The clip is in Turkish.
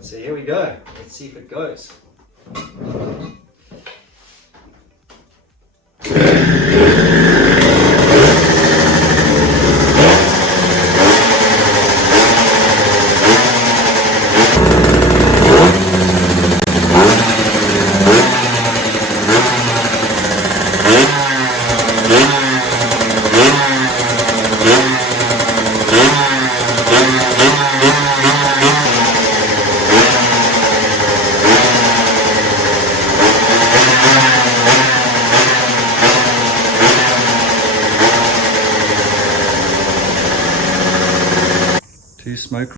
So here we go. Let's see if it goes.